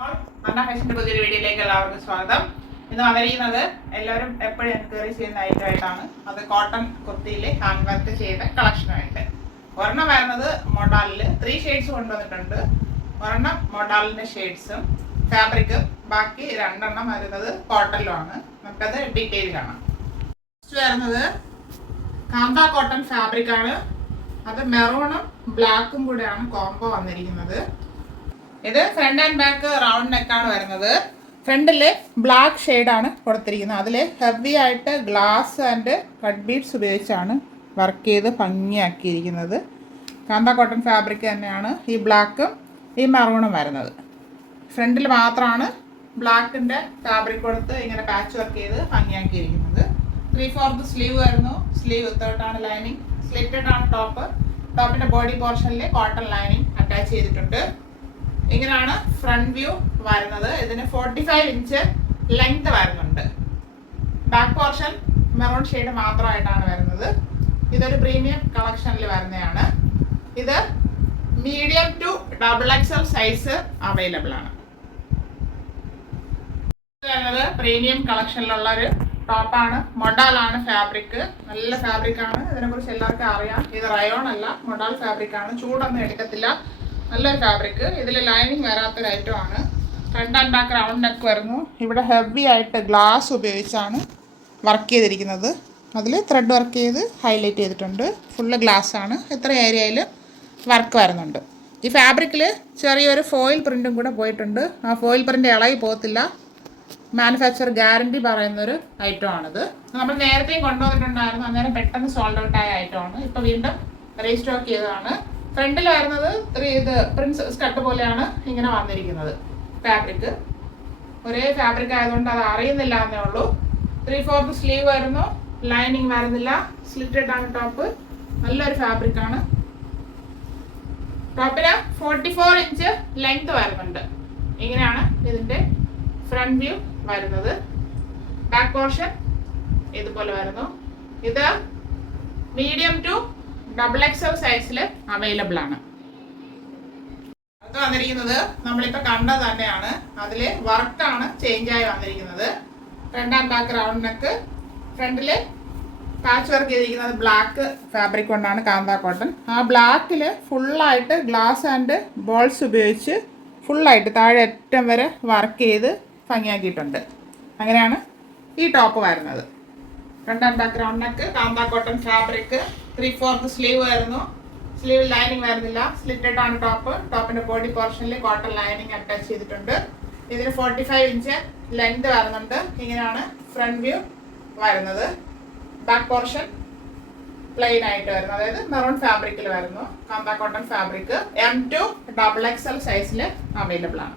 അന്ന ഫാഷന്റെ പുതിയൊരു വീഡിയോയിലേക്ക് എല്ലാവർക്കും സ്വാഗതം. ഇന്ന് വന്നിരിക്കുന്നത് എല്ലാവരും എപ്പോഴും എൻക്വയറി ചെയ്യുന്ന ഐറ്റമായിട്ടാണ്. അത് കോട്ടൺ കുർത്തിയിൽ ഹാൻഡ് വർക്ക് ചെയ്ത കളക്ഷനായിട്ട്. ഒരെണ്ണം വരുന്നത് മൊഡാലിൽ 3 ഷെയ്ഡ്സ് കൊണ്ടുവന്നിട്ടുണ്ട്. ഒരെണ്ണം മൊഡാലിൻ്റെ ഷെയ്ഡ്സും ഫാബ്രിക്കും, ബാക്കി 2 എണ്ണം വരുന്നത് കോട്ടണിലുമാണ്. നമുക്കത് ഡീറ്റെയിൽ കാണാം. ഫസ്റ്റ് വരുന്നത് കാന്ത കോട്ടൺ ഫാബ്രിക്കാണ്. അത് മെറൂണും ബ്ലാക്കും കൂടെയാണ് കോംബോ വന്നിരിക്കുന്നത്. ഇത് ഫ്രണ്ട് ആൻഡ് ബാക്ക് റൗണ്ട് നെക്കാണ് വരുന്നത്. ഫ്രണ്ടിൽ ബ്ലാക്ക് ഷെയ്ഡാണ് കൊടുത്തിരിക്കുന്നത്. അതിൽ ഹെവി ആയിട്ട് ഗ്ലാസ് ആൻഡ് കട്ട് ബീഡ്സ് ഉപയോഗിച്ചാണ് വർക്ക് ചെയ്ത് ഭംഗിയാക്കിയിരിക്കുന്നത്. കാന്ത കോട്ടൺ ഫാബ്രിക് തന്നെയാണ് ഈ ബ്ലാക്കും ഈ മെറൂണും വരുന്നത്. ഫ്രണ്ടിൽ മാത്രമാണ് ബ്ലാക്കിൻ്റെ ഫാബ്രിക് കൊടുത്ത് ഇങ്ങനെ പാച്ച് വർക്ക് ചെയ്ത് ഭംഗിയാക്കിയിരിക്കുന്നത്. 3/4 സ്ലീവ് വരുന്നു. സ്ലീവ് വിത്തൗട്ടാണ് ലൈനിങ്. സ്ലിറ്റഡ് ആണ് ടോപ്പ്. ടോപ്പിൻ്റെ ബോഡി പോർഷനിൽ കോട്ടൺ ലൈനിങ് അറ്റാച്ച് ചെയ്തിട്ടുണ്ട്. ഇങ്ങനെയാണ് ഫ്രണ്ട് വ്യൂ വരുന്നത്. ഇതിന് 45 ഇഞ്ച് ലെങ്ത് വരുന്നുണ്ട്. ബാക്ക് പോർഷൻ മെറൂൺ ഷെയ്ഡ് മാത്രമായിട്ടാണ് വരുന്നത്. ഇതൊരു പ്രീമിയം കളക്ഷനിൽ വരുന്നതാണ്. ഇത് medium to XXL size available ആണ്. വരുന്നത് പ്രീമിയം കളക്ഷനിലുള്ള ഒരു ടോപ്പാണ്. മൊഡാലാണ് ഫാബ്രിക്. നല്ല ഫാബ്രിക്കാണ്. ഇതിനെക്കുറിച്ച് എല്ലാവർക്കും അറിയാം. ഇത് റയോൺ അല്ല, മൊഡാൽ ഫാബ്രിക്കാണ്. ചൂടൊന്നും എടുക്കത്തില്ല. നല്ലൊരു ഫാബ്രിക്. ഇതിൽ ലൈനിങ് വരാത്തൊരു ഐറ്റമാണ്. Front and back round neck വരുന്നു. ഇവിടെ ഹെവി ആയിട്ട് ഗ്ലാസ് ഉപയോഗിച്ചാണ് വർക്ക് ചെയ്തിരിക്കുന്നത്. അതിൽ ത്രെഡ് വർക്ക് ചെയ്ത് ഹൈലൈറ്റ് ചെയ്തിട്ടുണ്ട്. ഫുള്ള് ഗ്ലാസ് ആണ്. ഇത്ര ഏരിയയിൽ വർക്ക് വരുന്നുണ്ട്. ഈ ഫാബ്രിക്കിൽ ചെറിയൊരു ഫോയിൽ പ്രിൻറ്റും കൂടെ പോയിട്ടുണ്ട്. ആ ഫോയിൽ പ്രിൻ്റ് ഇളകി പോകത്തില്ല. മാനുഫാക്ചർ ഗ്യാരണ്ടി പറയുന്നൊരു ഐറ്റമാണിത്. നമ്മൾ നേരത്തെയും കൊണ്ടുവന്നിട്ടുണ്ടായിരുന്നു. അന്നേരം പെട്ടെന്ന് സോൾഡ് ഔട്ട് ആയ ഐറ്റമാണ്. ഇപ്പോൾ വീണ്ടും റീസ്റ്റോക്ക് ചെയ്തതാണ്. ഫ്രണ്ടിൽ വരുന്നത് ഇത് പ്രിൻസസ് കട്ട് പോലെയാണ് ഇങ്ങനെ വന്നിരിക്കുന്നത്. ഫാബ്രിക് ഒരേ ഫാബ്രിക് ആയതുകൊണ്ട് അത് അറിയുന്നില്ല എന്നേ ഉള്ളൂ. 3/4 സ്ലീവ് വരുന്നു. ലൈനിങ് വരുന്നില്ല. സ്ലിറ്റഡ് ആണ് ടോപ്പ്. നല്ലൊരു ഫാബ്രിക്കാണ്. ടോപ്പിന് 44 ഇഞ്ച് ലെങ്ത് വരുന്നുണ്ട്. ഇങ്ങനെയാണ് ഇതിൻ്റെ ഫ്രണ്ട് വ്യൂ വരുന്നത്. ബാക്ക് പോർഷൻ ഇതുപോലെ വരുന്നു. ഇത് മീഡിയം ടു XXL സൈസിൽ അവൈലബിൾ ആണ്. അത് വന്നിരിക്കുന്നത് നമ്മളിപ്പോൾ കണ്ടത് തന്നെയാണ്. അതിൽ വർക്കാണ് ചേഞ്ച് ആയി വന്നിരിക്കുന്നത്. Front and back round neck. ഫ്രണ്ടിൽ പാച്ച് വർക്ക് ചെയ്തിരിക്കുന്നത് ബ്ലാക്ക് ഫാബ്രിക് കൊണ്ടാണ് കാന്ത കോട്ടൺ. ആ ബ്ലാക്കിൽ ഫുള്ളായിട്ട് ഗ്ലാസ് ആൻഡ് ബോൾസ് ഉപയോഗിച്ച് ഫുള്ളായിട്ട് താഴെ അറ്റം വരെ വർക്ക് ചെയ്ത് ഭംഗിയാക്കിയിട്ടുണ്ട്. അങ്ങനെയാണ് ഈ ടോപ്പ് വരുന്നത്. Front and back round neck, kantha cotton fabric. 3/4 sleeve വരുന്നു. സ്ലീവ് ലൈനിങ് വരുന്നില്ല. സ്ലിറ്റഡ് ആണ് ടോപ്പ്. ടോപ്പിൻ്റെ ബോഡി പോർഷനിൽ കോട്ടൺ ലൈനിങ് അറ്റാച്ച് ചെയ്തിട്ടുണ്ട്. ഇതിന് 45 ഇഞ്ച് ലെങ്ത് വരുന്നുണ്ട്. ഇങ്ങനെയാണ് ഫ്രണ്ട് വ്യൂ വരുന്നത്. ബാക്ക് പോർഷൻ പ്ലെയിൻ ആയിട്ട് വരുന്നു. അതായത് മെറൂൺ ഫാബ്രിക്കിൽ വരുന്നു. Kantha cotton fabric M2 XXL സൈസിൽ അവൈലബിൾ ആണ്.